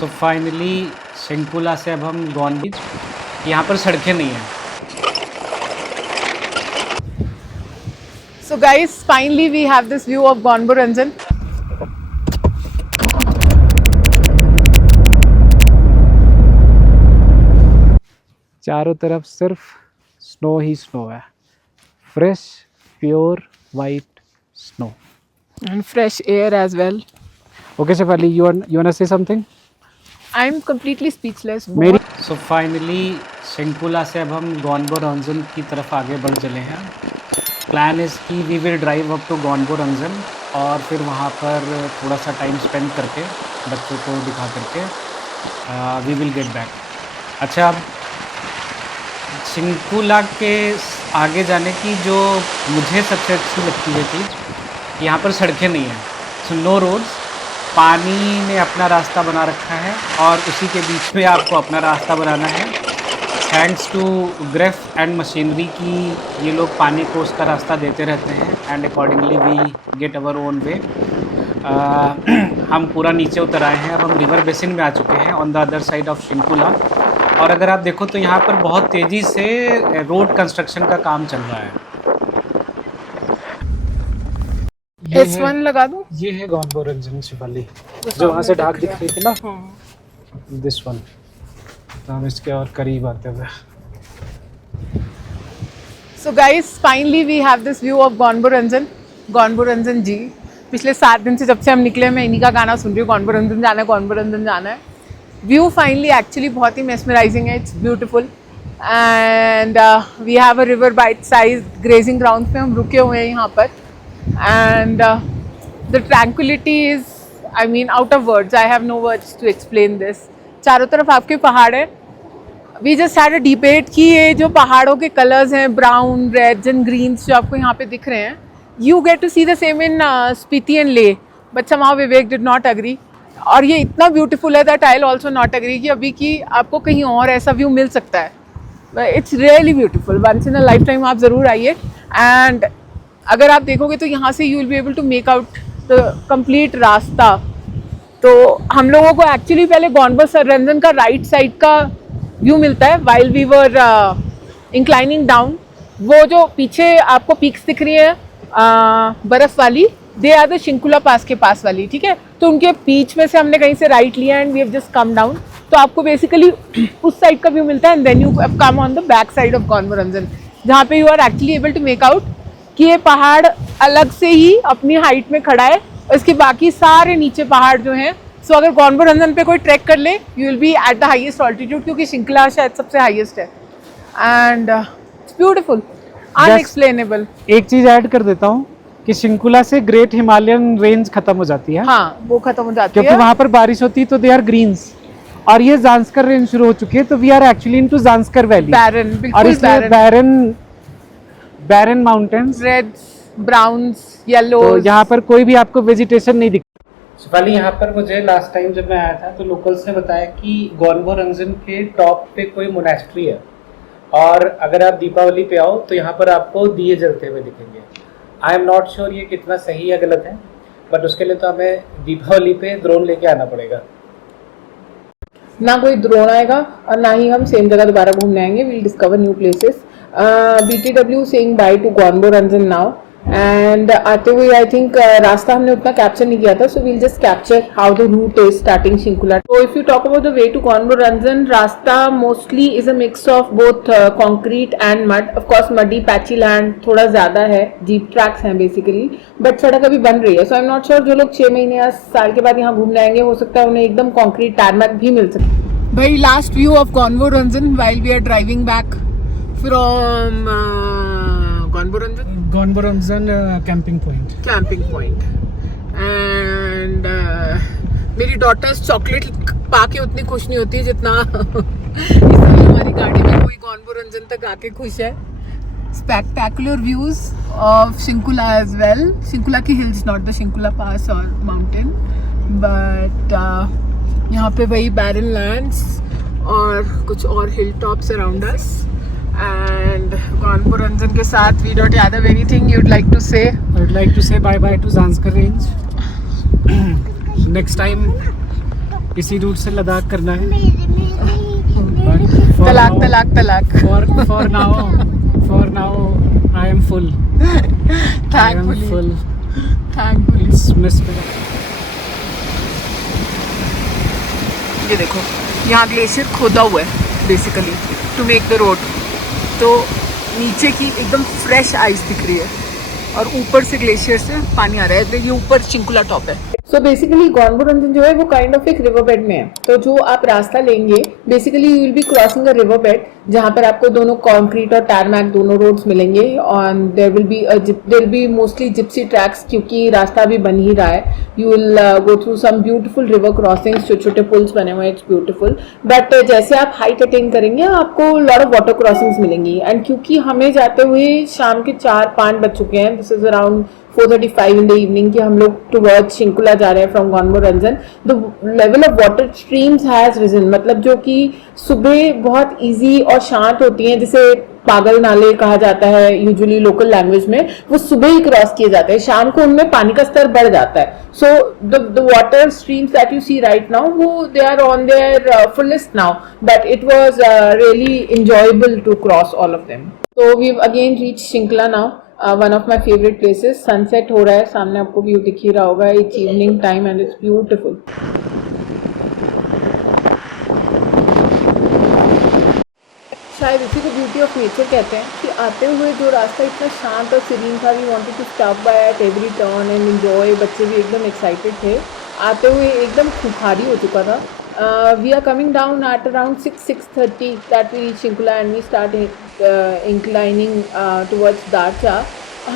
So finally Shinkula से अब हम गॉन बीच, यहाँ पर सड़कें नहीं हैं। So guys, finally we have this view of Gonboranjan. चारों तरफ सिर्फ स्नो ही स्नो है, fresh pure white snow And fresh air as well. Okay Shefali, you wanna say something? I'm completely speechless. मेरी सो फाइनली शिंकुला से अब हम गॉनबोरंजन की तरफ आगे बढ़ चले हैं। प्लान इज़ कि we will drive up to Gonbo Rangjan और फिर वहाँ पर थोड़ा सा टाइम स्पेंड करके बच्चों को दिखा करके वी विल गेट बैक। अच्छा, अब शिंकुला के आगे जाने की जो मुझे सबसे अच्छी लगती है चीज़, यहाँ पर सड़कें नहीं हैं, सो नो रोड्स। पानी ने अपना रास्ता बना रखा है और उसी के बीच में आपको अपना रास्ता बनाना है। Thanks to GREF and machinery की ये लोग पानी को उसका रास्ता देते रहते हैं and accordingly we get our own way. हम पूरा नीचे उतर आए हैं, अब हम रिवर बेसिन में आ चुके हैं on the other side of Shinkula. और अगर आप देखो तो यहाँ पर बहुत तेज़ी से रोड कंस्ट्रक्शन का काम चल रहा है। S1 लगा दूं? ये है गॉनबोरंजन शिवाली, जो वहाँ से ढाक दिख रही थी ना, दिस वन। तो हम इसके और करीब आते हुए। So guys, finally we have this view of Gonboranjan. Gonboranjan जी, पिछले 7 दिन से जब से हम निकले मैं इन्हीं का गाना सुन रही हूँ, गॉनबोरंजन जाना है, गॉनबोरंजन जाना है। व्यू फाइनली एक्चुअली बहुत ही मेस्मराइजिंग है, it's beautiful and we have a river bite size grazing ground पे हम रुके हुए हैं यहाँ पर and the tranquillity is, I mean, out of words, I have no words to explain this. चारों तरफ आपके पहाड़ है। We just had a debate कि ये जो पहाड़ों के कलर्स हैं, ब्राउन, रेड्स एंड ग्रीन्स जो आपको यहाँ पे दिख रहे हैं, you get to see the same in Spiti and Leh, but somehow Vivek did not agree. और ये इतना ब्यूटीफुल है that I will also not agree कि अभी की आपको कहीं और ऐसा व्यू मिल सकता है। It's really beautiful, once in a lifetime आप ज़रूर आइए। एंड अगर आप देखोगे तो यहाँ से you will be able to make out the complete रास्ता। तो हम लोगों को एक्चुअली पहले गॉनबोरंजन का राइट साइड का व्यू मिलता है while we were inclining down. वो जो पीछे आपको पीक्स दिख रही है बर्फ़ वाली, दे आर द शिंकुला पास के पास वाली, ठीक है। तो उनके बीच में से हमने कहीं से राइट लिया and we have just come down. तो आपको बेसिकली उस साइड का व्यू मिलता है and then you have come on the back side of Gonbo Rangjan, जहाँ पे you are actually able to make out कि ये पहाड़ अलग से ही अपनी हाइट में खड़ा है और इसके बाकी सारे नीचे पहाड़ जो हैं। सो अगर गॉनबोरंजन पे कोई ट्रैक कर ले, you will B at the highest altitude, क्योंकि शिंकुला शायद सबसे हाईएस्ट है एंड इट्स ब्यूटीफुल, अनएक्सप्लेनेबल। एक चीज़ ऐड कर देता हूँ कि शिंकुला से ग्रेट हिमालयन रेंज खत्म हो जाती है। हाँ, वो खत्म हो जाती क्योंकि है वहाँ पर बारिश होती है तो दे आर ग्रीन्स, और ये जांस्कर रेंज शुरू हो चुकी है, तो we are actually into Zanskar valley, barren, और बिल्कुल इसलिए barren mountains, reds, browns, yellow, तो यहाँ पर कोई भी आपको वेजिटेशन नहीं दिखती। शिवाली, यहाँ पर मुझे लास्ट टाइम जब मैं आया था तो लोकल्स ने बताया कि गॉनबोरंजन के टॉप पे कोई मोनेस्ट्री है, और अगर आप दीपावली पे आओ तो यहाँ पर आपको दिए जलते हुए दिखेंगे। आई एम नॉट श्योर ये कितना सही या गलत है, बट उसके लिए तो हमें दीपावली पे ड्रोन लेके आना पड़ेगा। ना कोई ड्रोन आएगा और ना ही हम सेम जगह दोबारा घूमने आएंगे। We'll discover new places. BTW saying bye to Gonbo Rangjan now and आते हुए आई थिंक रास्ता हमने उतना कैप्चर नहीं किया था, so we'll just capture how the route is starting Shinkula. तो if you talk about the way to Gonbo Rangjan, रास्ता mostly is a mix of both concrete and mud. Of course muddy patchy land थोड़ा ज्यादा है, jeep tracks हैं basically, but सड़क अभी बन रही है। So I am not sure जो लोग 6 महीने या साल के बाद यहाँ घूमने आएंगे, हो सकता है उन्हें एकदम कॉन्क्रीट टारमैक भी मिल सके। भाई, last view of Gonbo Rangjan while we are driving back from Gonbo Rangjan camping point and मेरी डॉटर्स चॉकलेट पाके उतनी खुश नहीं होती जितना हमारी गाड़ी में कोई गॉनबोरंजन तक आके खुश है। Spectacular views of Shinkula as well, Shinkula की hills, not the Shinkula pass और माउंटेन, बट यहाँ पे वही बैरन लैंड्स और कुछ और हिल टॉप्स अराउंड अस। And गॉनबोरंजन के साथ we don't have anything you'd like to say? I would like to say bye bye to Zanskar Range. Next time इसी रूट से लद्दाख करना है। तलाक तलाक तलाक। For now, I am full. Thankfully. ये देखो, यहाँ ग्लेशियर खोदा हुआ है basically to make the road. तो नीचे की एकदम फ्रेश आइस दिख रही है और ऊपर से ग्लेशियर से पानी आ रहा है। ये ऊपर चिंकुला टॉप है। सो बेसिकली गॉनबोरंजन जो है वो काइंड ऑफ एक रिवर बेड में है। तो जो आप रास्ता लेंगे basically you will B crossing a river bed, जहाँ पर आपको दोनों कंक्रीट और टारमैक दोनों रोड्स मिलेंगे। और there will be mostly Gypsy tracks, क्योंकि रास्ता अभी बन ही रहा है। You will go through some beautiful river crossings, छोटे छोटे पुल्स बने हुए हैं, इट्स ब्यूटीफुल। बट जैसे आप हाइट अटेन करेंगे आपको लॉट ऑफ वाटर क्रॉसिंग्स मिलेंगी। एंड क्योंकि हमें जाते हुए शाम के 4-5 बज चुके हैं, this is around 4:35 in the evening कि हम लोग towards शिंकुला जा रहे हैं from गॉनबोरंजन। The level of water streams has risen, मतलब जो कि सुबह बहुत easy और शांत होती हैं, जिसे पागल नाले कहा जाता है यूजुअली लोकल लैंग्वेज में, वो सुबह ही क्रॉस किए जाते हैं। शाम को उनमें पानी का स्तर बढ़ जाता है। So the water streams that you see right now, वो they are on their fullest now, but it was really enjoyable to cross all of them. So we've again reached Shinkula now. One of my favourite places. Sunset हो रहा है, सामने आपको view दिख ही रहा होगा। It's evening time and it's beautiful. शायद इसी को ब्यूटी ऑफ नेचर कहते हैं कि आते हुए जो रास्ता इतना शांत और सीरीन था, we wanted to stop by at every turn and enjoy. बच्चे भी एकदम एक्साइटेड थे। आते हुए एकदम खूंखारी हो चुका था। We are coming down at around 6:30 that we reach Shinkula and we start inclining towards Darcha.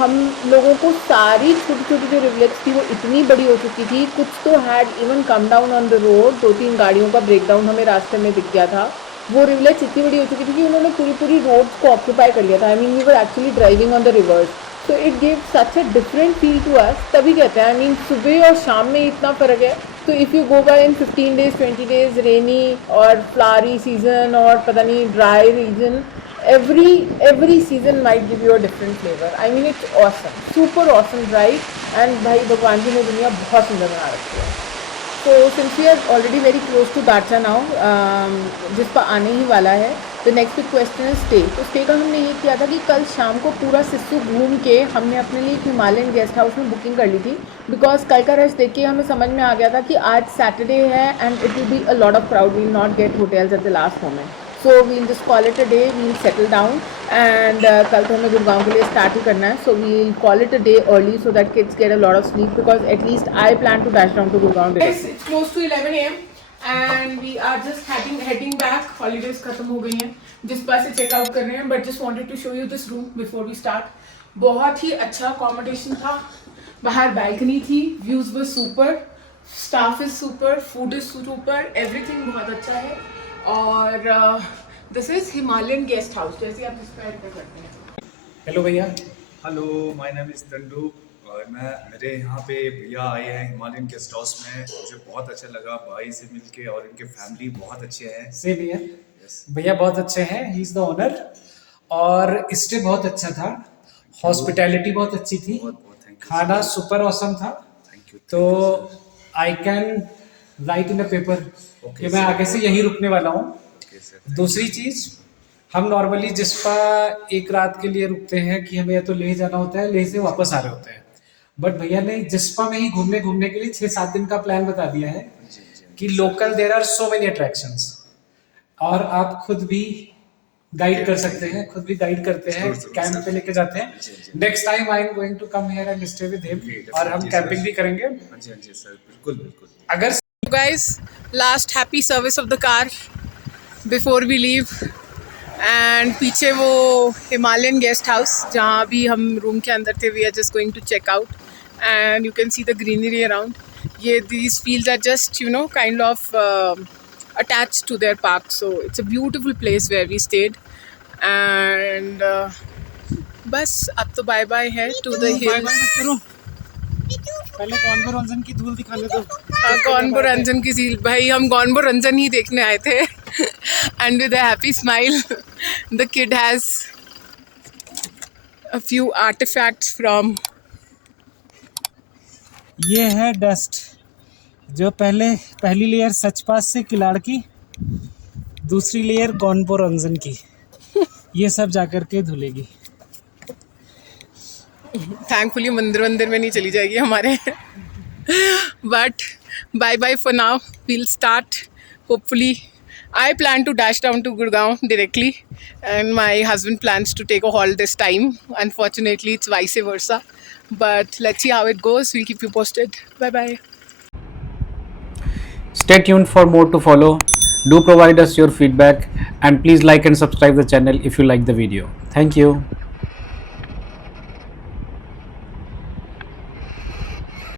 हम लोगों को सारी छोटी छोटी जो रिवलेट्स थी वो इतनी बड़ी हो चुकी थी, कुछ तो had even come down on the road. 2-3 गाड़ियों का ब्रेकडाउन हमें रास्ते में दिख गया था। वो रिवलेट्स इतनी बड़ी हो चुकी थी कि उन्होंने पूरी रोड्स को ऑक्यूपाई कर लिया था। I mean we were actually driving on the rivers, so it give such a different feel to us. तभी कहते हैं, आई मीन सुबह और शाम में इतना फ़र्क है। तो if you go by in 15 days 20 days rainy और फ्लावरी सीजन और पता नहीं dry region, every season might give you a different flavor. I mean it's awesome, super awesome ride. And भाई भगवान जी ने दुनिया बहुत सुंदर बना रखी है। तो since we are already very close to Darcha now, जिस पर आने ही वाला है, द नेक्स्ट बिग क्वेश्चन है स्टे। तो स्टे का हमने ये किया था कि कल शाम को पूरा सिस्सू घूम के हमने अपने लिए एक हिमालयन गेस्ट हाउस में बुकिंग कर ली थी। बिकॉज कल का रश देख के हमें समझ में आ गया था कि आज सैटरडे है and it will be a lot of crowd, we will not get hotels at the last moment. So we'll just call it a day, we'll settle down and कल तो हमें गुड़गांव के लिए स्टार्ट ही करना है। So we'll call it a day early so that kids get a lot of sleep, because at least I plan to dash down to Gurgaon today. It's close to 11 AM and we are just heading back. Holidays खत्म हो गई हैं, जिस पास से checkout कर रहे हैं, but just wanted to show you this room before we start. बहुत ही अच्छा अकोमोडेशन था, बाहर बैल्कनी थी, views were super, staff is super, food is super, everything बहुत अच्छा है। और this is Himalayan guest house, जैसे आप इस पर एंटर करते हैं। हेलो भैया। Hello, my name is Dandu और मेरे यहाँ पे भैया आए हैं हिमालयन गेस्ट हाउस में। मुझे बहुत अच्छा लगा भाई से मिलके और इनके फैमिली बहुत अच्छे हैं। से भैया भैया बहुत अच्छे हैं, ही इज़ द ओनर। और स्टे बहुत अच्छा था, हॉस्पिटैलिटी बहुत अच्छी थी, बहुत थैंक यू। खाना सुपर ऑसम था। Thank you. तो I can write in a paper कि मैं आगे से यहीं रुकने वाला हूँ। दूसरी चीज़, हम नॉर्मली जिस्पा एक रात के लिए रुकते हैं कि हमें या तो लेह जाना होता है, लेह से वापस आ रहे होते हैं। बट भैया ने जिस्पा में ही घूमने के लिए 6-7 दिन का प्लान बता दिया है कि local there are so many attractions, और आप खुद भी गाइड कर सकते हैं, खुद भी गाइड करते हैं, कैंप पे लेके जाते हैं। Next time I am going to come here and stay with him, और हम कैंपिंग भी करेंगे। हाँ जी सर, बिल्कुल बिल्कुल। अगर guys, last happy service of the car before we leave. And पीछे वो हिमालयन गेस्ट हाउस जहाँ भी हम रूम के अंदर थे, we are just going to check out and you can see the greenery around. ये these fields are just you know kind of attached to their park, so it's a beautiful place where we stayed and बस अब तो bye bye है to the hills। पहले गॉनबोरंजन की धूल दिखाने दो। गॉनबोरंजन की झील, भाई हम गॉनबोरंजन ही देखने आए थे। And with a happy smile the kid has a few artefacts from. ये है डस्ट जो पहली लेयर सचपास से किलाड़ की, दूसरी लेयर गौनपुर अंजन की, ये सब जाकर के धुलेगी। थैंकफुली मंदिर में नहीं चली जाएगी हमारे but bye bye for now, we'll start hopefully. I plan to dash down to Gurgaon directly, and my husband plans to take a halt this time. Unfortunately, it's vice versa, but let's see how it goes. We'll keep you posted. Bye bye. Stay tuned for more to follow. Do provide us your feedback and please like and subscribe the channel if you like the video. Thank you.